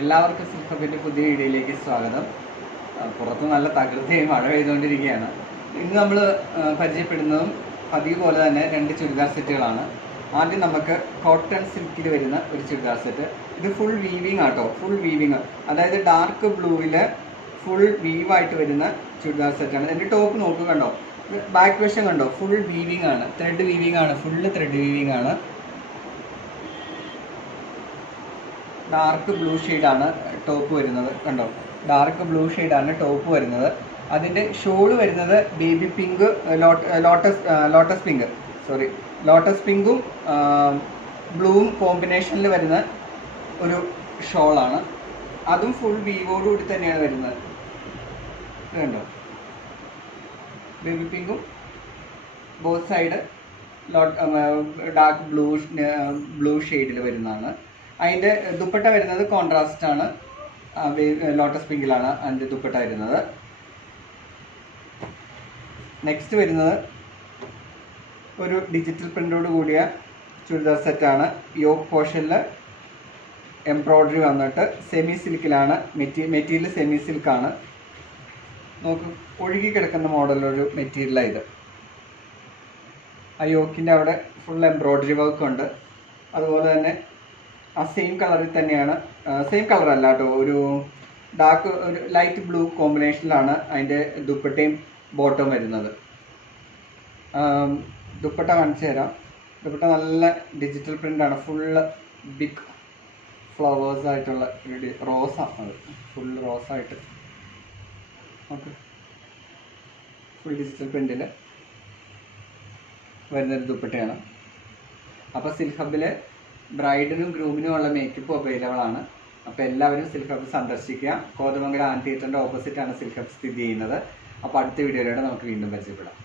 എല്ലാവർക്കും സിൽഹബിൻ്റെ പുതിയ വീഡിയോയിലേക്ക് സ്വാഗതം. പുറത്ത് നല്ല തകൃതിയായി മഴ പെയ്തുകൊണ്ടിരിക്കുകയാണ്. ഇന്ന് നമ്മൾ പരിചയപ്പെടുന്നതും പതിവ് പോലെ തന്നെ 2 ചുരിദാർ സെറ്റുകളാണ്. ആദ്യം നമുക്ക് കോട്ടൺ സിൽക്കിൽ വരുന്ന ഒരു ചുരിദാർ സെറ്റ്. ഇത് ഫുൾ വീവിങ് ആട്ടോ, ഫുൾ വീവിങ്, അതായത് ഡാർക്ക് ബ്ലൂവിൽ ഫുൾ വീവായിട്ട് വരുന്ന ചുരിദാർ സെറ്റാണ്. എൻ്റെ ടോപ്പ് നോക്കുക, കണ്ടോ, ബാക്ക് വശം കണ്ടോ, ഫുൾ വീവിങ് ആണ്, ത്രെഡ് വീവിങ് ആണ്, ഫുള്ള് ത്രെഡ് വീവിങ് ആണ്. ഡാർക്ക് ബ്ലൂ ഷെയ്ഡാണ് ടോപ്പ് വരുന്നത്, കണ്ടോ, ഡാർക്ക് ബ്ലൂ ഷെയ്ഡാണ് ടോപ്പ് വരുന്നത്. അതിൻ്റെ ഷോള് വരുന്നത് ബേബി പിങ്ക്, ലോട്ടസ് പിങ്കും ബ്ലൂവും കോമ്പിനേഷനിൽ വരുന്ന ഒരു ഷോളാണ്. അതും ഫുൾ വീവോടുകൂടി തന്നെയാണ് വരുന്നത്. കണ്ടോ, ബേബി പിങ്കും ബോത്ത് സൈഡ് ഡാർക്ക് ബ്ലൂ ഷെയ്ഡിൽ വരുന്നതാണ്. അതിൻ്റെ ദുപ്പട്ട വരുന്നത് കോൺട്രാസ്റ്റ് ആണ്, ലോട്ടസ് പിങ്കിലാണ് അതിൻ്റെ ദുപ്പട്ട വരുന്നത്. നെക്സ്റ്റ് വരുന്നത് ഒരു ഡിജിറ്റൽ പ്രിൻ്റോട് കൂടിയ ചുരിദാർ സെറ്റാണ്. യോക്ക് പോർഷനിൽ എംബ്രോയ്ഡറി വന്നിട്ട് സെമി സിൽക്കിലാണ്, മെറ്റീരിയൽ സെമി സിൽക്കാണ്. നോക്ക്, ഒഴുകി കിടക്കുന്ന മോഡലൊരു മെറ്റീരിയലാണ് ഇത്. ആ യോക്കിൻ്റെ അവിടെ ഫുൾ എംബ്രോയ്ഡറി വർക്ക് ഉണ്ട്. അതുപോലെ തന്നെ ആ സെയിം കളറിൽ തന്നെയാണ്, സെയിം കളറല്ല കേട്ടോ, ഒരു ഡാർക്ക്, ഒരു ലൈറ്റ് ബ്ലൂ കോമ്പിനേഷനിലാണ് അതിൻ്റെ ദുപ്പട്ടയും ബോട്ടം വരുന്നത്. ദുപ്പട്ട കാണിച്ചു തരാം. ദുപ്പട്ട നല്ല ഡിജിറ്റൽ പ്രിൻ്റാണ്, ഫുള്ള് ബിഗ് ഫ്ലവേഴ്സ് ആയിട്ടുള്ള റോസാണ്, അത് ഫുൾ റോസായിട്ട്. ഓക്കെ, ഫുൾ ഡിജിറ്റൽ പ്രിൻ്റിൽ വരുന്നൊരു ദുപ്പട്ടയാണ്. അപ്പോൾ സിൽഹബിൽ ബ്രൈഡിനും ഗ്രൂമിനും ഉള്ള മേക്കപ്പ് അവൈലബിൾ ആണ്. അപ്പോൾ എല്ലാവരും സിൽഹബ് സന്ദർശിക്കുക. കോതമംഗലം ആൻ തിയേറ്ററിൻ്റെ ഓപ്പോസിറ്റാണ് സിൽഹബ് സ്ഥിതി ചെയ്യുന്നത്. അപ്പോൾ അടുത്ത വീഡിയോയിലൂടെ നമുക്ക് വീണ്ടും പരിചയപ്പെടാം.